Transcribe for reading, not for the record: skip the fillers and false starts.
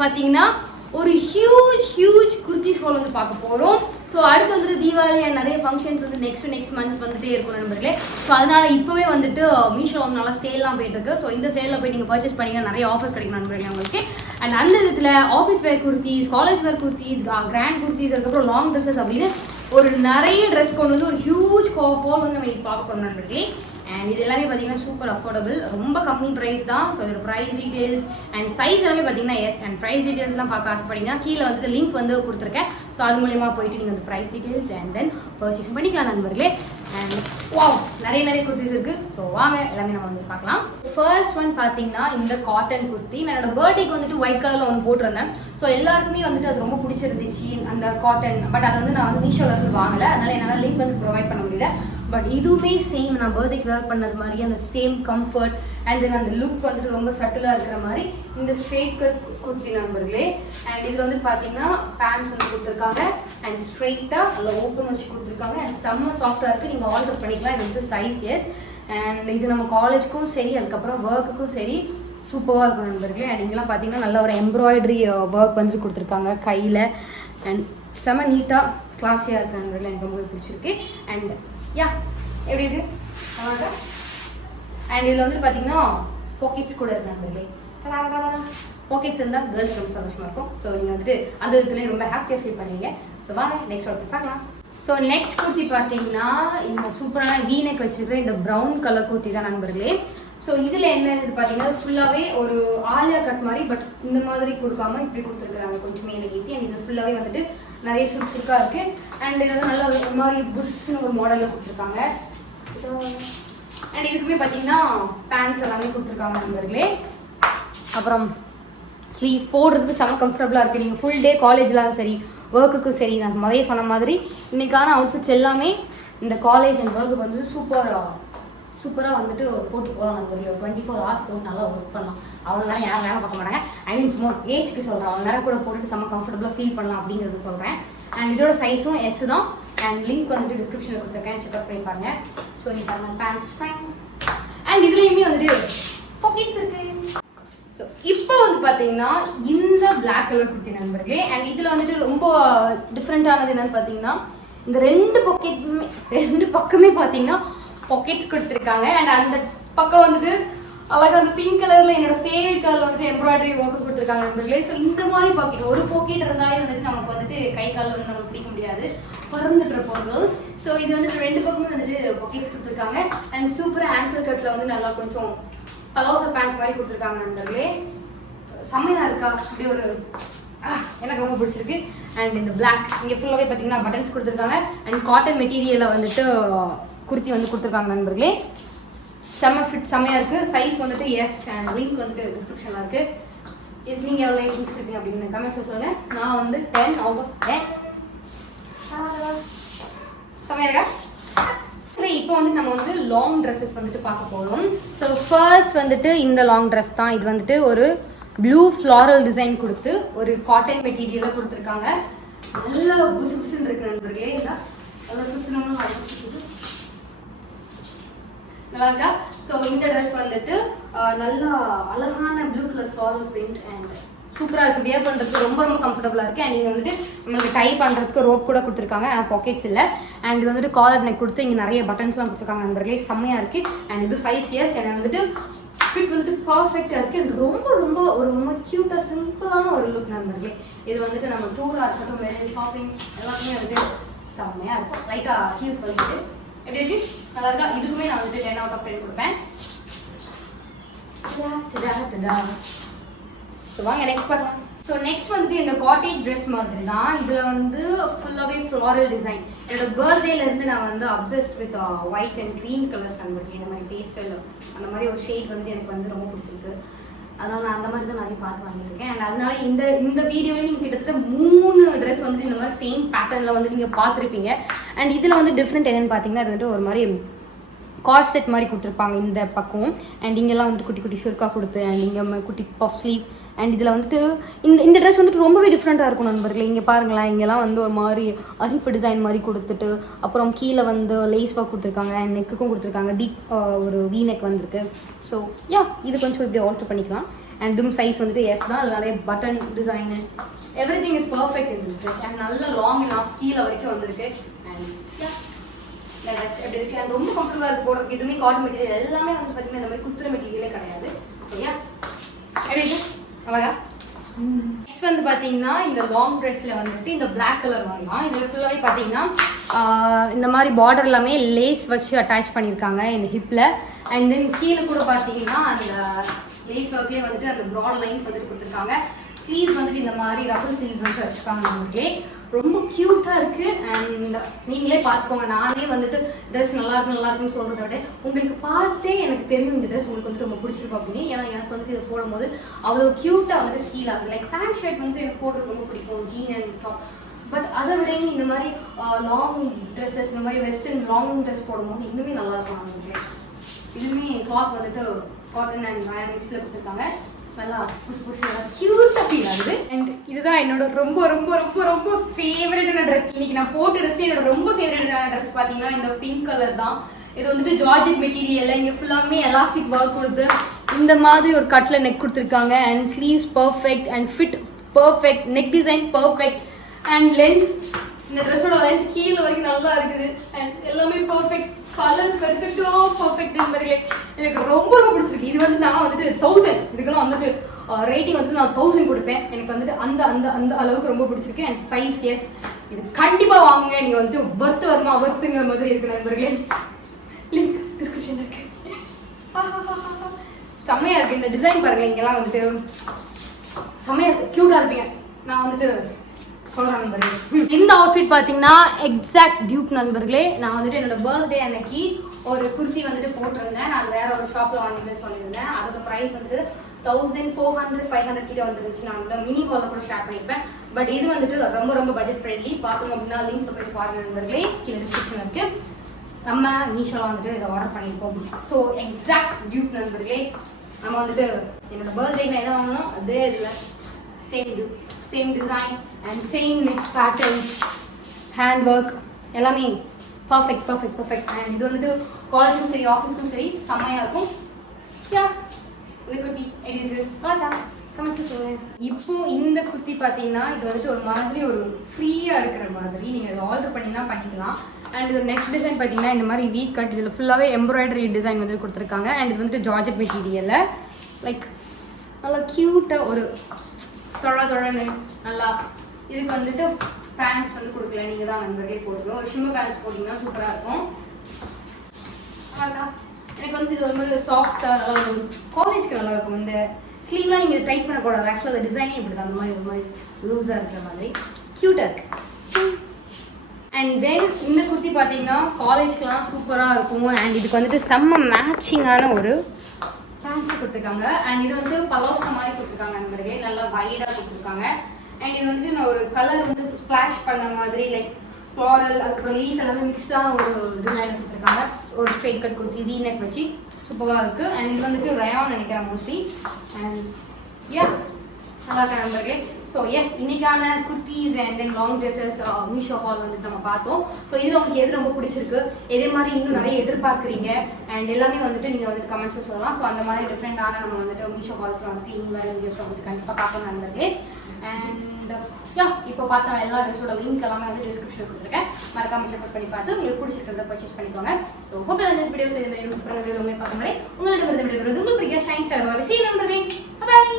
பார்த்தீங்கன்னா ஒரு huge kurtis hall வந்து பார்க்க போகிறோம். ஸோ அடுத்து வந்துட்டு தீபாவளி நிறைய ஃபங்க்ஷன்ஸ் வந்து நெக்ஸ்ட் மந்த் வந்துட்டே இருக்கும் நண்பர்களே. ஸோ அதனால இப்போவே வந்துட்டு மீஷோ வந்து நல்லா சேல்லாம் போயிட்டு இருக்கு. ஸோ இந்த சேலில் போய் நீங்கள் பர்ச்சேஸ் பண்ணிங்கன்னா நிறைய ஆஃபர்ஸ் கிடைக்கும் நண்பர்களே உங்களுக்கு. அண்ட் அந்த விதத்தில் office wear kurtis, college wear kurtis, grand kurtis, அதுக்கப்புறம் லாங் ட்ரெஸ்ஸஸ் அப்படின்னு ஒரு நிறைய ட்ரெஸ் கொண்டு வந்து ஒரு ஹியூஜ் ஹால் வந்து நம்ம பார்க்க போகிறோம் நண்பர்களே. அண்ட் இது எல்லாமே பார்த்தீங்கன்னா சூப்பர் அஃபோர்டபுள், ரொம்ப கம்மி ப்ரைஸ் தான். ஸோ இதோட ப்ரைஸ் டீட்டெயில்ஸ் அண்ட் சைஸ் எல்லாமே பார்த்தீங்கன்னா எஸ் அண்ட் ப்ரைஸ் டீட்டெயில்ஸ்லாம் பார்க்க ஆசைப்பட்டீங்கன்னா கீழே வந்துட்டு லிங்க் வந்து கொடுத்துருக்கேன். ஸோ அது மூலியமாக போயிட்டு நீங்கள் அந்த price details and then purchase பண்ணிக்கலாம் நண்பர்களே. அண்ட் வாவ் நிறைய குர்த்திஸ் இருக்குது. ஸோ வாங்க எல்லாமே நம்ம வந்து பார்க்கலாம். ஃபர்ஸ்ட் ஒன் பார்த்தீங்கன்னா இந்த காட்டன் குர்த்தி. நான் என்னோட பர்த்டேக்கு வந்துட்டு ஒயிட் கலரில் ஒன்று போட்டிருந்தேன். ஸோ எல்லாருக்குமே வந்துட்டு அது ரொம்ப பிடிச்சிருந்துச்சு அந்த காட்டன். பட் அதை வந்து நான் வந்து மீஷோலேருந்து வாங்கலை, அதனால் என்னால் லிங்க் வந்து ப்ரொவைட் பண்ண முடியல. பட் இதுவுமே சேம் நான் பர்த்டேக்கு வேர் பண்ணது மாதிரி அந்த சேம் கம்ஃபர்ட் அண்ட் தென் அந்த லுக் வந்துட்டு ரொம்ப சட்டிலாக இருக்கிற மாதிரி இந்த ஸ்ட்ரெயிட் கட் குர்த்தி நண்பர்களே. அண்ட் இதில் வந்து பார்த்தீங்கன்னா பேண்ட்ஸ் வந்து கொடுத்துருக்காங்க அண்ட் ஸ்ட்ரெயிட்டாக அதில் ஓப்பன் வச்சு கொடுத்துருக்காங்க. அண்ட் செம்ம சாஃப்டாக இருக்குது, நீங்கள் ஆர்டர் பண்ணிக்கலாம். இது வந்து சைஸ் எஸ். அண்ட் இது நம்ம காலேஜுக்கும் சரி அதுக்கப்புறம் ஒர்க்குக்கும் சரி சூப்பராக இருக்கும் நண்பர்களே. அண்ட் இங்கெல்லாம் பார்த்தீங்கன்னா நல்ல ஒரு எம்ப்ராய்டரி ஒர்க் வந்துட்டு கொடுத்துருக்காங்க கையில். அண்ட் செம்ம நீட்டாக கிளாஸியாக இருக்கு நண்பர்களே, எனக்கு ரொம்பவே பிடிச்சிருக்கு. அண்ட் யா எப்படி இருக்கு அண்ட் இதில் வந்து பார்த்தீங்கன்னா பாக்கெட்ஸ் கூட இருக்கு நண்பர்களே. பாக்கெட்ஸ் இருந்தால் கேர்ள்ஸ் ரொம்ப சந்தோஷமாக இருக்கும். ஸோ நீங்கள் வந்துட்டு அந்த விதத்துலேயும் ரொம்ப ஹாப்பியாக ஃபீல் பண்ணுவீங்க. ஸோ வாங்க நெக்ஸ்ட் ஆர்டர் பார்க்கலாம். ஸோ நெக்ஸ்ட் குர்த்தி பார்த்தீங்கன்னா இந்த சூப்பரான வீனெக் வச்சுருக்கிற இந்த ப்ரௌன் கலர் குர்த்தி தான் நண்பர்களே. ஸோ இதில் என்ன இது பார்த்தீங்கன்னா ஃபுல்லாகவே ஒரு ஆலியா கட் மாதிரி, பட் இந்த மாதிரி கொடுக்காம இப்படி கொடுத்துருக்குறாங்க கொஞ்சம் மேலே ஏற்றி. அண்ட் இது ஃபுல்லாகவே வந்துட்டு நிறைய சுக்காக இருக்குது. அண்ட் இது வந்து நல்லா ஒரு மாதிரி புஷ்னு ஒரு மாடலில் கொடுத்துருக்காங்க. அண்ட் இதுக்குமே பார்த்தீங்கன்னா பேண்ட்ஸ் எல்லாமே கொடுத்துருக்காங்க நண்பர்களே. அப்புறம் ஸ்லீவ் போடுறதுக்கு செம்ம கம்ஃபர்டபுளாக இருக்குது. நீங்கள் ஃபுல் டே காலேஜ்லாம் சரி ஒர்க்குக்கும் சரி நான் முதல்ல சொன்ன மாதிரி இன்றைக்கான அவுட்ஃபிட்ஸ் எல்லாமே இந்த காலேஜ் அண்ட் ஒர்க்கு வந்து சூப்பராக வந்துட்டு போட்டு போகலாம் நண்பர்களே. ஒரு 24 hours போட்டு நல்லா ஒர்க் பண்ணலாம். அவ்வளோ நேரம் யாரும் வேலை பார்க்க மாட்டாங்க. ஐ மீன்ஸ் மோர் ஏஜ்க்கு சொல்கிறேன், அவ்வளோ நேரம் கூட போட்டுட்டு செம்ம கம்ஃபர்டபுளாக ஃபீல் பண்ணலாம் அப்படிங்கிறது சொல்கிறேன். அண்ட் இதோட சைஸும் எஸ் தான். அண்ட் லிங்க் வந்துட்டு டிஸ்கிரிப்ஷனில் கொடுத்துருக்கேன், செக் அவுட் பண்ணி பாருங்க. ஸோ இங்கே பாருங்க பேண்ட்ஸ் ஃபைன். அண்ட் இதுலேயுமே வந்துட்டு பாக்கெட்ஸ் இருக்கு. ஸோ இப்போ வந்து பார்த்தீங்கன்னா இந்த பிளாக் கலர் குர்த்தி நண்பர்களே. அண்ட் இதில் வந்துட்டு ரொம்ப டிஃப்ரெண்ட்டானது என்னன்னு பார்த்தீங்கன்னா இந்த ரெண்டு பக்கமே பார்த்தீங்கன்னா பாக்கெட்ஸ் கொடுத்துருக்காங்க. அண்ட் அந்த பக்கம் வந்துட்டு அழகாக அந்த பிங்க் கலரில் என்னோட ஃபேவரட் கலரில் வந்துட்டு எம்ப்ராய்டரி ஒர்க்கு கொடுத்துருக்காங்க நண்பர்களே. ஸோ இந்த மாதிரி பாக்கெட் ஒரு பாக்கெட் இருந்தாலே வந்துட்டு நமக்கு வந்துட்டு கை காலில் வந்து நமக்கு பிடிக்க முடியாது, பறந்துட்டு இருப்போம் கேர்ள்ஸ். ஸோ இது வந்துட்டு ரெண்டு பக்கமே வந்துட்டு பாக்கெட்ஸ் கொடுத்துருக்காங்க. அண்ட் சூப்பராக ஆங்கிள் கட்டில் வந்து நல்லா கொஞ்சம் பலோசா பேண்ட் மாதிரி கொடுத்துருக்காங்க நண்பர்களே. செம்மையாக இருக்கா அப்படியே ஒரு எனக்கு ரொம்ப பிடிச்சிருக்கு. அண்ட் இந்த பிளாக் இங்கே ஃபுல்லாகவே பார்த்தீங்கன்னா பட்டன்ஸ் கொடுத்துருக்காங்க. அண்ட் காட்டன் மெட்டீரியலில் வந்துட்டு குர்த்தி வந்து கொடுத்துருக்காங்க நண்பர்களே. செம்ம ஃபிட் செம்மையாக இருக்குது. சைஸ் வந்துட்டு எஸ் அண்ட் லிங்க் வந்துட்டு டிஸ்கிரிப்ஷனில் இருக்குது. இதுக்கு நீங்கள் எவ்வளோ லைக் கொடுத்துருக்கீங்க அப்படின்னு கமெண்ட்ஸில் சொல்லுங்கள். நான் வந்து 10 out of 10. செம்மையாக இருக்கா? இப்போ வந்து நம்ம வந்து லாங் ட்ரெஸ்ஸஸ் வந்துட்டு பார்க்க போகிறோம். ஸோ ஃபர்ஸ்ட் வந்துட்டு இந்த லாங் ட்ரெஸ் தான். இது வந்துட்டு ஒரு ப்ளூ ஃப்ளாரல் டிசைன் கொடுத்து ஒரு காட்டன் மெட்டீரியலில் கொடுத்துருக்காங்க. நல்லா புசுன்னு இருக்கு நண்பர்களே. இல்லை நல்லா சுற்றினோம்னா நல்லா இருக்கா? ஸோ இந்த ட்ரெஸ் வந்துட்டு நல்லா அழகான blue colour floral print and சூப்பராக இருக்குது. வியர் பண்ணுறதுக்கு ரொம்ப கம்ஃபர்டபுளாக இருக்குது. அண்ட் நீங்கள் வந்துட்டு நம்மளுக்கு டை பண்ணுறதுக்கு ரோப் கூட கொடுத்துருக்காங்க, ஆனால் பாக்கெட்ஸ் இல்லை. அண்ட் இது வந்துட்டு காலர் நெக் கொடுத்து இங்கே நிறைய பட்டன்ஸ்லாம் கொடுத்துருக்காங்க நண்பர்களே. செம்மையாக இருக்குது. அண்ட் இது சைஸ் எஸ். எனக்கு வந்துட்டு ஃபிட் வந்துட்டு பர்ஃபெக்டாக இருக்குது. அண்ட் ரொம்ப க்யூட்டாக சிம்பிளான ஒரு லுக் நண்பர்களே. இது வந்துட்டு நம்ம டூராக இருக்கட்டும், வெளியே ஷாப்பிங் எல்லாமே வந்துட்டு செம்மையாக இருக்கும். லைட்டாக ஹீல்ஸ் வந்துட்டு எப்படி இருக்கு? நல்லா இருக்கா? இதுக்குமே நான் வந்துட்டு 10 out of 10 கொடுப்பேன். ஸோ வாங்க நெக்ஸ்ட் பார்க்கலாம். ஸோ நெக்ஸ்ட் வந்துட்டு இந்த காட்டேஜ் ட்ரெஸ் மாதிரி தான். இதில் வந்து ஃபுல்லாகவே ஃப்ளாரல் டிசைன். என்னோட பர்த்டேலேருந்து நான் வந்து obsessed with white and green colours நண்பர்களே. இந்த மாதிரி பேஸ்டல் அந்த மாதிரி ஒரு ஷேட் வந்து எனக்கு வந்து ரொம்ப பிடிச்சிருக்கு. அதனால நான் அந்த மாதிரி தான் நிறைய பார்த்து வாங்கியிருக்கேன். அண்ட் அதனால இந்த வீடியோவில் நீங்கள் கிட்டத்தட்ட 3 ட்ரெஸ் வந்துட்டு இந்த மாதிரி சேம் பேட்டர்னில் வந்து நீங்கள் பார்த்துருப்பீங்க. அண்ட் இதில் வந்து டிஃப்ரெண்ட் என்னென்னு பார்த்தீங்கன்னா அது வந்துட்டு ஒரு மாதிரி கார்ட் செட் மாதிரி கொடுத்துருப்பாங்க இந்த பக்கம். அண்ட் இங்கெல்லாம் வந்துட்டு குட்டி குட்டி சுருக்கா கொடுத்து அண்ட் இங்கே குட்டி பஃப் ஸ்லீவ். அண்ட் இதில் வந்துட்டு இந்த ட்ரெஸ் வந்துட்டு ரொம்பவே டிஃப்ரெண்ட்டாக இருக்கும் நண்பர்களே. இங்கே பாருங்களேன், இங்கெல்லாம் வந்து ஒரு மாதிரி அரிப்பு டிசைன் மாதிரி கொடுத்துட்டு அப்புறம் கீழே வந்து லேஸ் ஒர்க் கொடுத்துருக்காங்க அண்ட் நெக்குக்கும் கொடுத்துருக்காங்க. டீப் ஒரு வீ நெக் வந்திருக்கு. ஸோ யா இது கொஞ்சம் இப்படி ஆல்டர் பண்ணிக்கலாம். அண்ட் இதுவும் சைஸ் வந்துட்டு எஸ் தான். அது நிறைய button design every thing is perfect in this dress. And நல்ல லாங் அண்ட் கீழே வரைக்கும் வந்திருக்கு. அண்ட் யா ட்ரெஸ் எப்படி இருக்குது அண்ட் ரொம்ப கம்ஃபர்டபுளாக இருக்குது போடுறதுக்கு. எதுவுமே காட்டன் மெட்டீரியல் எல்லாமே வந்து பார்த்தீங்கன்னா இந்த மாதிரி குத்துற மெட்டீரியலே கிடையாது. ஸோ யா எப்படி இருக்குது அழகா. நெக்ஸ்ட் வந்து பார்த்தீங்கன்னா இந்த லாங் ட்ரெஸ்ல வந்துட்டு இந்த பிளாக் கலர் வரலாம். இதில் ஃபுல்லாகவே பார்த்தீங்கன்னா இந்த மாதிரி பார்டர் எல்லாமே லேஸ் வச்சு அட்டாச் பண்ணியிருக்காங்க இந்த ஹிப்பில். அண்ட் தென் கீழே கூட பார்த்தீங்கன்னா அந்த லேஸ் ஒர்க்லேயே வந்துட்டு அந்த ப்ராட் லைன்ஸ் வந்துட்டு கொடுத்துருக்காங்க. ஸ்லீவ்ஸ் வந்துட்டு இந்த மாதிரி ரஃபல் ஸ்லீவ்ஸ் வச்சு வச்சுருக்காங்க. நம்மளுக்கே ரொம்ப க்யூட்டாக இருக்குது. அண்ட் நீங்களே பார்த்துக்கோங்க. நானே வந்துட்டு ட்ரெஸ் நல்லா இருக்குன்னு சொல்கிறத விட உங்களுக்கு பார்த்தே எனக்கு தெரியும் இந்த ட்ரெஸ் உங்களுக்கு வந்துட்டு ரொம்ப பிடிச்சிருக்கும் அப்படின்னு. ஏன்னா எனக்கு வந்துட்டு இதை போடும்போது அவ்வளோ க்யூட்டாக வந்துட்டு ஃபீல் ஆகுது. லைக் பேண்ட் ஷர்ட் வந்து எனக்கு போடுறது ரொம்ப பிடிக்கும், ஜீன் அண்ட் டாப். பட் அதை விட இந்த மாதிரி லாங் ட்ரெஸ்ஸஸ் இந்த மாதிரி வெஸ்டர்ன் லாங் ட்ரெஸ் போடும்போது இன்னுமே நல்லா இருக்கும். நம்மளுக்கு இதுவுமே கிளாத் வந்துட்டு காட்டன் அண்ட் ரயான் மிக்ஸில் கொடுத்துருக்காங்க. நல்லா புதுசு புதுசாக க்யூட்டாக ஃபீல் ஆகுது. அண்ட் இதுதான் என்னோட ரொம்ப ரொம்ப ரொம்ப ரொம்ப ஃபேவரட்டான ட்ரெஸ். இன்னைக்கு நான் போட்ட ட்ரெஸ் என்னோட ரொம்ப ஃபேவரட்டான ட்ரெஸ் பார்த்தீங்கன்னா இந்த பிங்க் கலர் தான். இது வந்துட்டு ஜார்ஜெட் மெட்டீரியல். இங்கே ஃபுல்லாமே எலாஸ்டிக் ஒர்க் கொடுத்து இந்த மாதிரி ஒரு கட்டில் நெக் கொடுத்துருக்காங்க. And sleeves perfect and fit perfect, neck design perfect and length. இந்த ட்ரெஸ்ஸோட லென்த் கீழே வரைக்கும் நல்லா இருக்குது. அண்ட் எல்லாமே பர்ஃபெக்ட், கலர் பெர்ஃபெக்டோ பர்ஃபெக்ட் மாதிரி எனக்கு ரொம்ப ரொம்ப பிடிச்சிருக்கு. இது வந்து நான் வந்துட்டு 1000 இதுக்கெல்லாம் வந்துட்டு ரேட்டிங் வந்துட்டு நான் 1000 கொடுப்பேன். எனக்கு வந்துட்டு அந்த அந்த அந்த அளவுக்கு ரொம்ப பிடிச்சிருக்கு. And sizes. இது கண்டிப்பாக வாங்குங்க. நீங்கள் வந்துட்டு ஒர்த்து வருமா ஒர்த்துங்கிற மாதிரி இருக்கு நண்பர்களே. லிங்க் டிஸ்கிரிப்ஷன்ல இருக்கு. செம்மையா இருக்கு இந்த டிசைன் பாருங்க. இங்கெல்லாம் வந்துட்டு செம்மையா இருக்கு, க்யூட்டா இருப்பீங்க. நான் வந்துட்டு சொல்கிறேன் நண்பர்களே. இந்த அவுட்ஃபிட் பார்த்தீங்கன்னா எக்ஸாக்ட் டியூப் நண்பர்களே. நான் வந்துட்டு என்னோட பர்த்டே அன்னைக்கு ஒரு குர்த்தி வந்துட்டு போட்டிருந்தேன். நான் வேற ஒரு ஷாப்பில் வாங்கிட்டு சொல்லியிருந்தேன். அதோட ப்ரைஸ் வந்துட்டு 1400-500 கிட்ட வந்துருச்சு. நான் வந்து மினி ஹாலில் கூட ஷேர் பண்ணியிருப்பேன். பட் இது வந்துட்டு ரொம்ப ரொம்ப பட்ஜெட் ஃப்ரெண்ட்லி. பார்க்கணும் அப்படின்னா லிங்க் போய் பாருங்க நண்பர்களே, கீழே டிஸ்கிரிப்ஷன் இருக்கு. நம்ம மீஷோவில் வந்துட்டு இதை ஆர்டர் பண்ணியிருக்கோம். ஸோ எக்ஸாக்ட் டியூப் நண்பர்களே. நம்ம வந்துட்டு என்னோட பர்த்டேக்கு என்ன வாங்கணும் அதே இல்லை, same tube, same design and same neck pattern, hand work எல்லாமே பர்ஃபெக்ட் பர்ஃபெக்ட் பர்ஃபெக்ட். அண்ட் இது வந்துட்டு காலேஜுக்கும் சரி ஆஃபீஸ்க்கும் சரி செம்மையாக இருக்கும். யா இந்த குர்த்தி எப்படி இருக்கு கமெண்ட்ஸ் சொல்லுங்க. இப்போ இந்த குர்த்தி பார்த்தீங்கன்னா இது வந்துட்டு ஒரு மாதிரி ஒரு ஃப்ரீயாக இருக்கிற மாதிரி நீங்கள் இதை ஆர்டர் பண்ணினா பண்ணிக்கலாம். அண்ட் இது நெக்ஸ்ட் டிசைன் பார்த்தீங்கன்னா இந்த மாதிரி வீக் கட். இதில் ஃபுல்லாகவே எம்ப்ராய்டரி டிசைன் வந்துட்டு கொடுத்துருக்காங்க. அண்ட் இது வந்துட்டு ஜார்ஜெட் மெட்டீரியலில் லைக் நல்லா க்யூட்டாக ஒரு தொழன்னு நல்லா. இதுக்கு வந்துட்டு பேண்ட்ஸ் வந்து கொடுக்கல, நீங்கள் தான் நண்பர்களே போடுங்க. ஒரு ஷிம்மர் பேண்ட்ஸ் போட்டிங்கன்னா சூப்பராக இருக்கும். அதான் எனக்கு வந்து இது ஒரு மாதிரி சாஃப்டாக நல்லா ஒரு காலேஜ்க்கு நல்லா இருக்கும். இந்த ஸ்லீவ்லாம் நீங்கள் டைட் பண்ணக்கூடாது. ஆக்சுவலாக அந்த டிசைனே இப்படி தான், அந்த மாதிரி ஒரு மாதிரி லூஸாக இருக்கிற மாதிரி க்யூட்டாக இருக்குது. அண்ட் தென் இந்த குர்த்தி பார்த்தீங்கன்னா காலேஜ்க்கெலாம் சூப்பராக இருக்கும். அண்ட் இதுக்கு வந்துட்டு செம்ம மேட்சிங்கான ஒரு பேண்ட்ஸ் கொடுத்துருக்காங்க. அண்ட் இது வந்து பலோசா மாதிரி கொடுத்துருக்காங்க நண்பர்களே, நல்லா வைடாக கொடுத்துருக்காங்க. அண்ட் இது வந்துட்டு நான் ஒரு கலர் வந்து ஸ்ப்ளாஷ் பண்ண மாதிரி லைக் ஃப்ளாரல் அதுக்கப்புறம் லீஃப் எல்லாமே மிக்ஸ்டான ஒரு டிசைன் கொடுத்துருக்காங்க. ஒரு ஸ்ட்ரெயிட் கட் குர்த்தி வீ நெக் வச்சு சூப்பராக இருக்குது. அண்ட் இது வந்துட்டு ரயான் நினைக்கிறேன் மோஸ்ட்லி. அண்ட் யா நல்லா இருக்க நண்பர்களே. ஸோ எஸ் இன்னைக்கான kurtis and then long dresses Meesho hall வந்துட்டு நம்ம பார்த்தோம். ஸோ இதில் உங்களுக்கு எது ரொம்ப பிடிச்சிருக்கு, இதே மாதிரி இன்னும் நிறைய எதிர்பார்க்குறீங்க அண்ட் எல்லாமே வந்துட்டு நீங்கள் வந்துட்டு கமெண்ட்ஸில் சொல்லலாம். ஸோ அந்த மாதிரி டிஃப்ரெண்டான நம்ம வந்துட்டு மீஷோ ஹால்ஸில் வந்துட்டு இன்னும் வேறு வீடியோஸ் வந்துட்டு கண்டிப்பாக பார்க்கணும் நண்பர்களே. அண்ட் யா இப்போ பார்த்தா எல்லா ட்ரெஸ்ஸோட லிங்க் எல்லாமே வந்து டிஸ்கிரிப்ஷனில் கொடுத்துருக்கேன். மறக்காம செக் பண்ணி பார்த்து உங்களுக்கு பிடிச்சிருக்கிறத பர்ச்சேஸ் பண்ணிக்கோங்க. ஸோ ஹோப் இந்த வீடியோஸ் பார்த்த மாதிரி உங்களிடம் விடைபெறுவது உங்கள் பிரியா ஷைன் சார். நண்பர்களே பாய்.